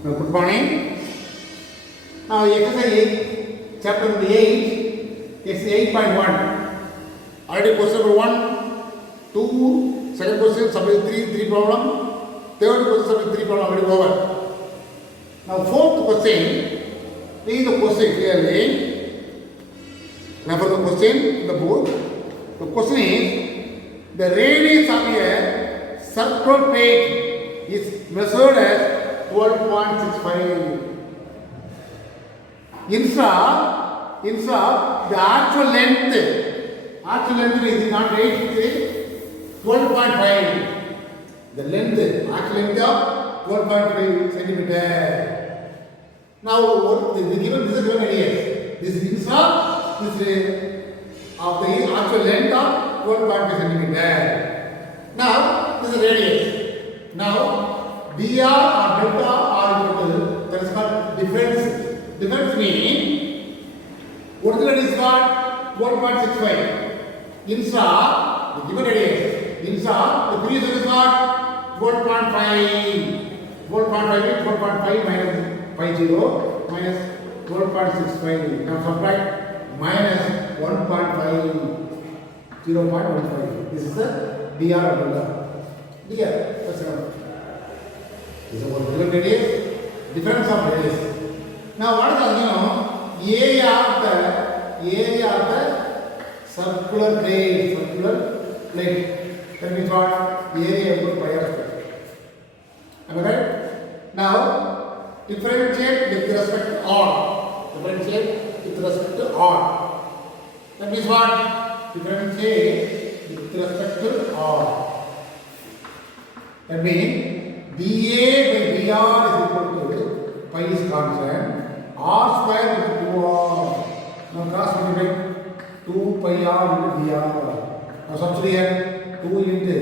Good morning. Now exercise 8, chapter number 8, exercise 8.1. Already question number 1, 2, second question, subject 3 problem, third question, subject 3 problem already over. Now fourth question, read the question clearly. Refer the question in the book. The question is, the radius of a circular plate is measured as 12.65. Instead of the actual length is not 8, 12.5. The actual length of 12.5 centimeter. Now, this is given radius. This is instead of the actual length of 12.5 centimeter. Now, this is radius. Now, dr or delta are equal to, that is called difference. Difference means original is called 12.65. Instead, the given radius. Instead, the previous one is called 12.5. 12.5 means 12.5 minus 50 minus 12.65. Now subtract minus 1.5. 0.15. This is the dr or delta. Dr. That's enough. This is about given radius, difference of radius. Now what is area of the circular plate. That means what? Area equal pi r square. Am I right? Now differentiate with respect to r. Differentiate with respect to r. That means what? Differentiate with respect to r. That means dA by dr is equal to pi is constant, r square is 2r. Now cross multiply 2 pi r into dr. Now substitute here 2 into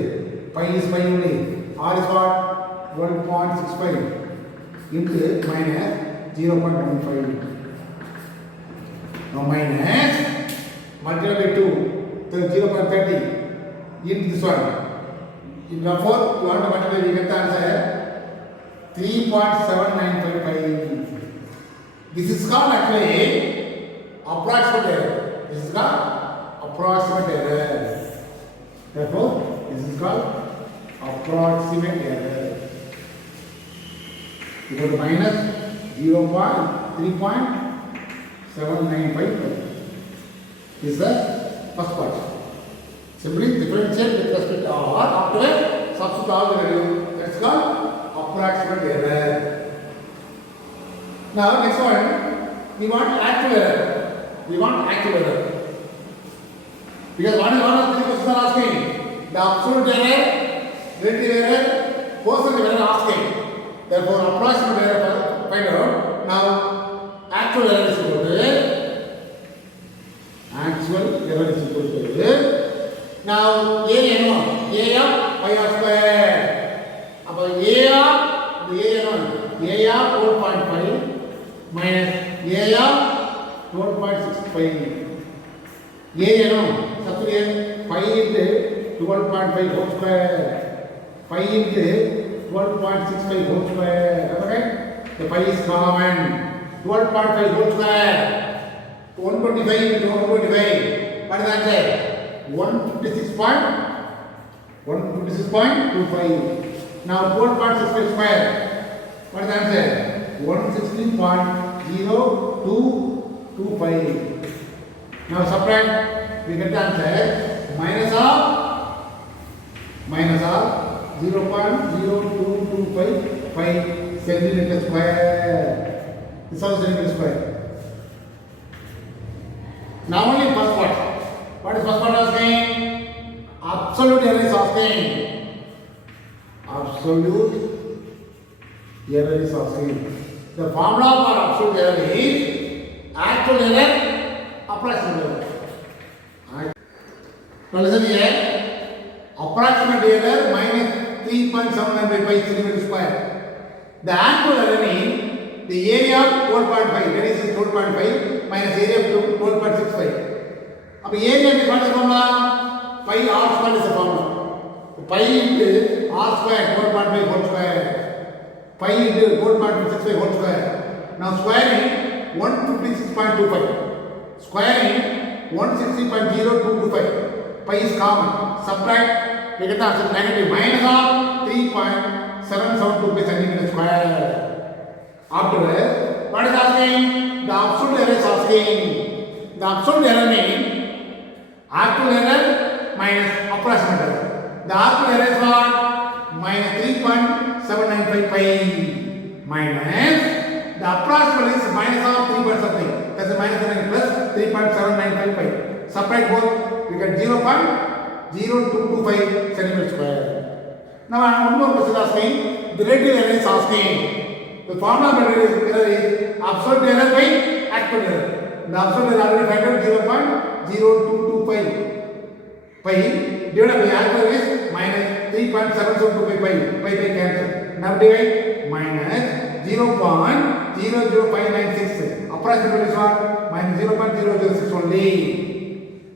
pi is pi only. R is what? 12.65 into minus 0.15. Now minus multiply by 2, so 0.30 into this one. Therefore, you want to multiply, you get the answer 3.7955. This is called actually approximate error. This is called approximate error. Therefore, this is called approximate error. You go to minus 3.7955. This is the first part. Simply differentiate with respect to r after substitute all the value. That's called approximate error. Now next one, we want actual error. Because one of the questions are asking the absolute error, relative error, percentage error asking. Therefore approximate error find out. Now actual error is equal to now area pi r square. About area 12.5 minus area 12.65. Area substitute pi into 12.5 whole square. Pi into 12.65 whole square. Okay? The pi is common. 12.5 whole square. 125 into 125. What is the answer? 156.25. Now 4.65 square. What is the answer? 116.0225. Now subtract, we get the answer minus of 0.0225 centimeter square. This is also centimeter square. Now only first part. What is first part asking? Absolute error is asking. Absolute error is asking. The formula for absolute error is actual error, approximate error. Now listen here. Approximate error minus 3.7955 centimeter square. The actual error means the area of 12.5. That is 12.5 minus area of 12.65. अब area is what is the formula? Pi r square is the formula. Pi into r square 12.5 whole square. pi into 12.65 whole square. Now squaring 156.25. Squaring 160.0225. Pi is common. Subtract, we get the answer negative minus of 3.772 centimeter square. Afterwards, what is asking? The absolute error is asking. The absolute error means actual error minus approximate error. The actual error is what? Minus 3.795 pi minus the approximate is minus of 3 point something. That's a minus something plus 3.795 pi. Subtract both, we get 0.0225 centimeter square. Now one more question asking. The relative error is asking. The formula of relative error is absolute error by actual error. The absolute error already find out 0.0225 pi divided by actual is minus 3.772 pi cancel. Now divide minus 0.00596. Approximate is what? Minus 0.006 only.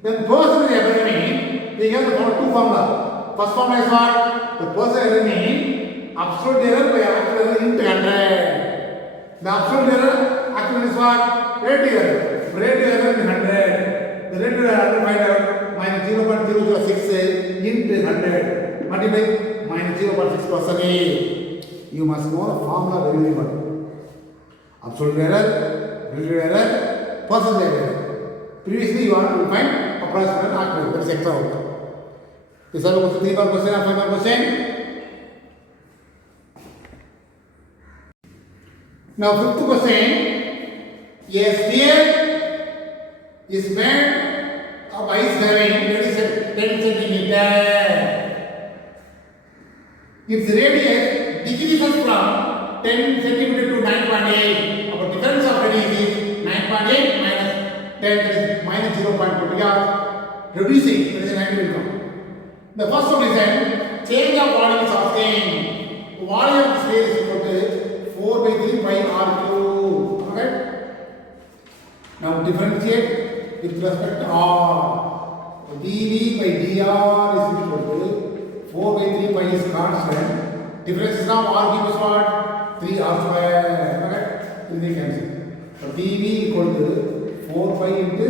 Then percentage error mean we have the two formula. First formula is what? The percentage error mean absolute error by actual error into 100. The absolute error actual is what? Relative error. Relative error is 100. The relative error find out minus 0.006 into 100. Multiply minus 0.6%. You must know the formula very well. Absolute error, relative error, percentage error. Previously you want to find approximate actual. That is extra out. This is a 3% or 5%. Now fifth question. A sphere is made of ice having 10 centimeter. Its radius decreases from 10 centimeter to 9.8. Our difference of radius is 9.8 minus 10, that is minus 0.2. We are reducing, that is 90 will come. The first one is change of volume is asking. Volume of the sphere is equal to 4 by 3 pi r cube. Okay? Now differentiate with respect to r. dV by dr is equal to 4 by 3 pi is constant. Difference is now r cube is what? 3r square. Okay? 3 cancel. So dV equal to 4 pi into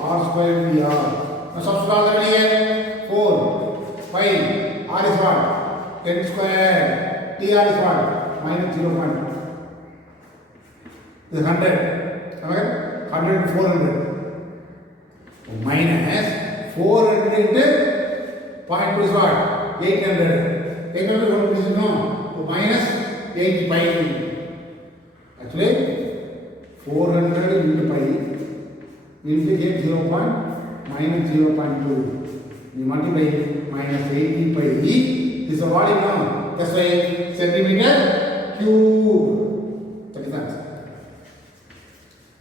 r square dr. Now substitute all the way here. 4 pi r is what? 10 square. Tr is what? Minus 0.2. This is 100. Okay? 100 and 400. Minus 400 into 0.2 is what? 800. 800 what is it? No. So minus 80 pi. Actually, 400 into pi into 8 0. Minus 0.2. You multiply minus 80 pi. This is a volume now. That's why centimeter cube. That is the answer.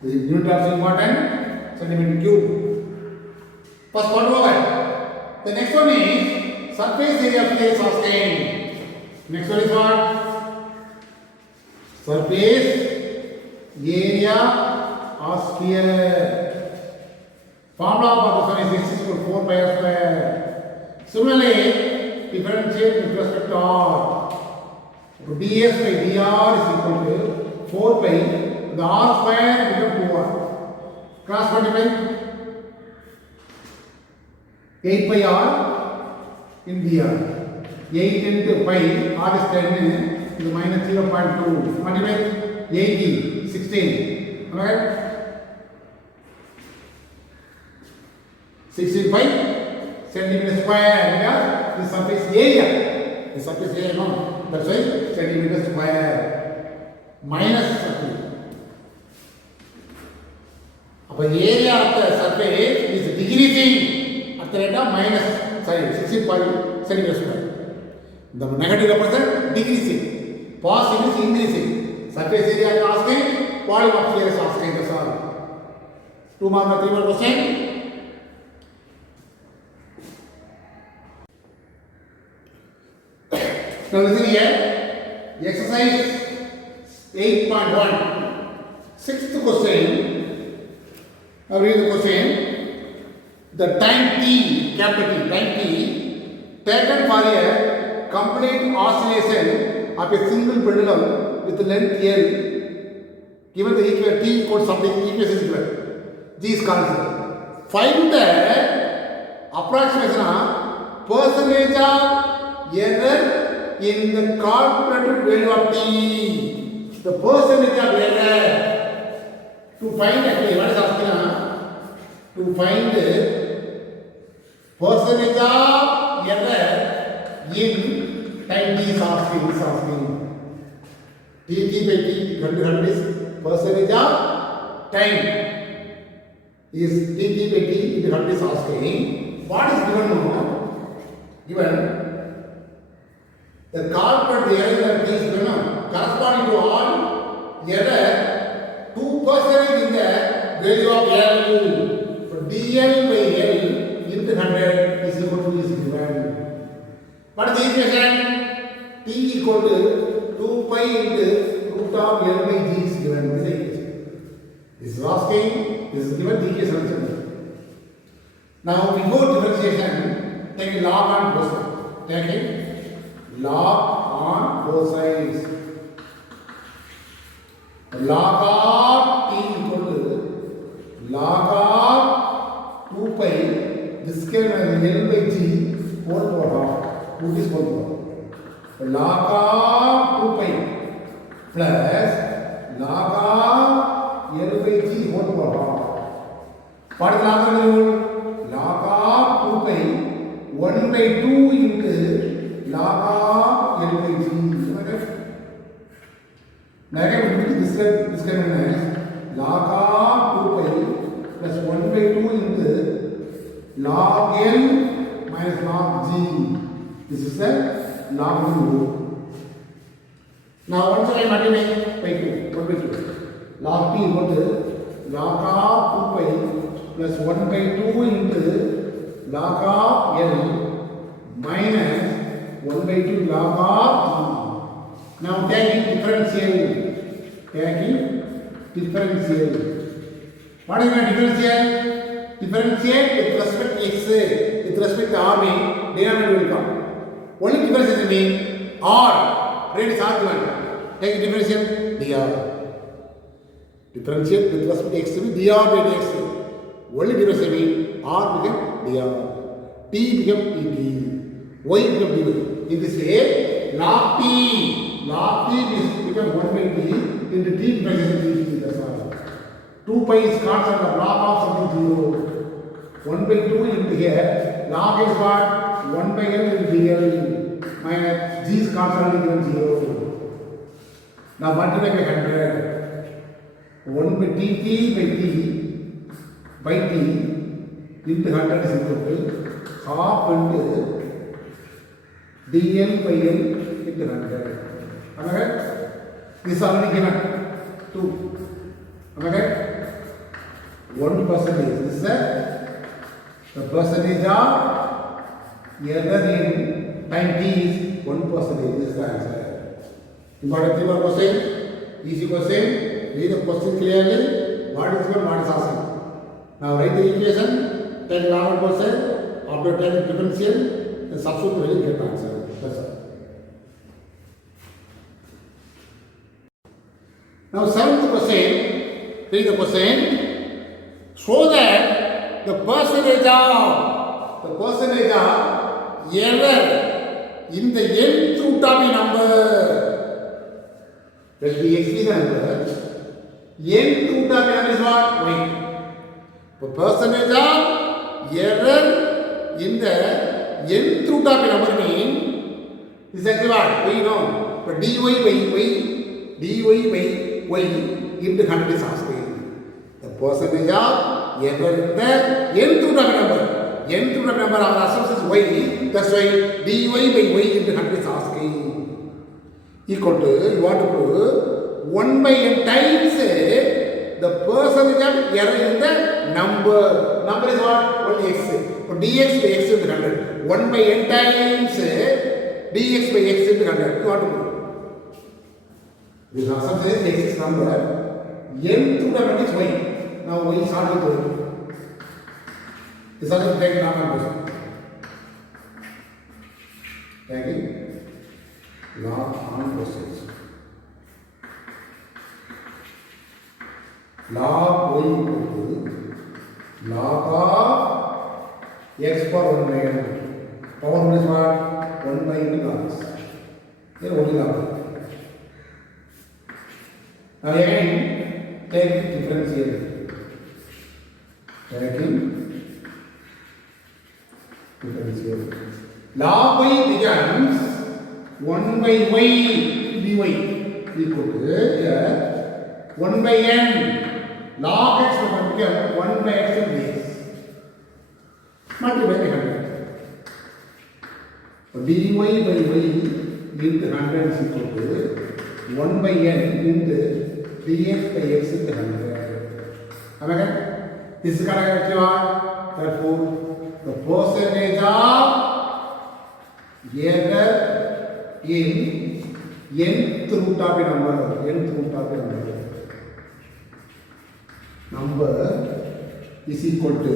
The unit also important. Centimeter cube. First part over. The next one is surface area of sphere is asking. Next one is what? Surface area of sphere. Formula for this one is x equal to 4 pi r square. Similarly, differentiate with respect to r. So ds by dr is equal to 4 pi. The r square becomes 2r. Cross multiply 8 pi r in dr. 8 into pi r is 10 to the minus 0.2. Multiply 80, 16. Alright? 16 pi centimeter square because the surface area. The surface area no. That's why centimeter square minus circle. The area of the surface is decreasing at the rate of minus 16 centimeter square. The negative represent decreasing. Positive is increasing. Surface area is asking, volume of sphere is asking. That's all. 2 mark or 3 mark question. Now listen here. Exercise 8.1. Sixth question. Now read the question. The time t, capital T, time t, taken for a complete oscillation of a single pendulum with length L, given the equation T equals something, equation is given. G is constant. Find the approximation of percentage of error in the calculated value of T. The percentage of error. To find actually, what is asking? To find percentage of error in time T is asking. T by T, 100 is percentage of time. Is T by T into 100 is asking. What is given now? Given the calculated error that T is given corresponding to all error 2% in the value of L. So dl by L into 100 is equal to is given. What is the equation? T equal to 2 pi into root of L by G is given. This is the equation. This is asking, this is given the equation. Now before differentiation, take log on both sides. Take log on both sides. Log of T equal to log of 2 pi, this can be L by G whole power half, 2 is whole power. Log of 2 pi plus log of L by G whole power half. What is log of rule? Log of 2 pi 1 by 2 into log of L by G. Now again this can be log of 2 pi plus 1 by 2 into log L minus log G. This is the log rule. Now once I multiply by 2, 1 by 2. Log T equal to log of 2 pi plus 1 by 2 into log of L minus 1 by 2 log of G. Now taking differential. What is my differential? Differentiate with respect to x, with respect to r mean denominator will come. Only difference is mean r, rate is argument. Take differential dr. Differentiate with respect to x mean dr by dx. Only difference mean r become dr, t become dt, y become dy. In this way, log t become 1 by t into t minus t. That's all. 2 pi is constant of log of something 0. 1 by 2 into here. Log is what? 1 by l into dl minus g is constant given 0. Now multiply by 100. 1 by t by t into 100 is equal to half into dl by l into 100. Am I right? This is already given 2. Am I right? 1%. This is the percentage of error in time t is 1%. This is the answer. Important thing for question, easy question. Read the question clearly. What is given, what is asking. Now write the equation, take log of question, after taking differential, then substitute the value, get the answer. That's all. Now 7th question, read the question. So that the percentage of error in the nth root of a number, let me explain the number. Nth root of a number is what? Y. The percentage of error in the nth root of a number means this is actually what? We know. But dy by y into 100 is asking. The percentage of error in the nth root of a number. Nth root of a number, our assumption is y. That's why dy by y into 100 is asking. Equal to, you want to prove 1 by n times the percentage of error in the number. Number is what? Only x. So dx by x into 100. 1 by n times dx by x into 100. You want to prove. This assumption is x is number. Nth root of it is y. Now y is not with y. This also take normal question. Taking log on questions. log y equal to log of x power 1 by n. Power 1 is what? 1 by n log x. Then only log y. Now again, take difference here. Taking difference here. Log y becomes 1 by y dy equal to here 1 by n. Log x will become 1 by x and dx. Multiply by 100. So dy by y into 100 is equal to 1 by n into dx by x into 100. Okay? This is correct. Therefore, the percentage of error in nth root of a number is equal to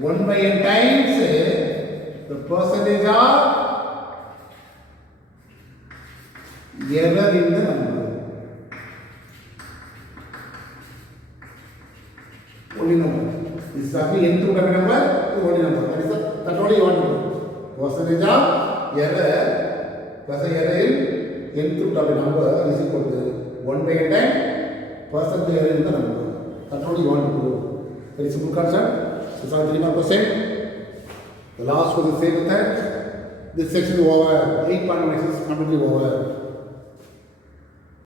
1 by n times the percentage of error in the number. Only number. This is actually nth root of a number, the only number. That's only you want to know. Percentage of error plus the error in nth root of a number is equal to 1 by n times percentage error in the number. That's only you want to do. Very simple concept. So, solve 3 more question. The last was the same method. This section is over. 8.1 is completely over.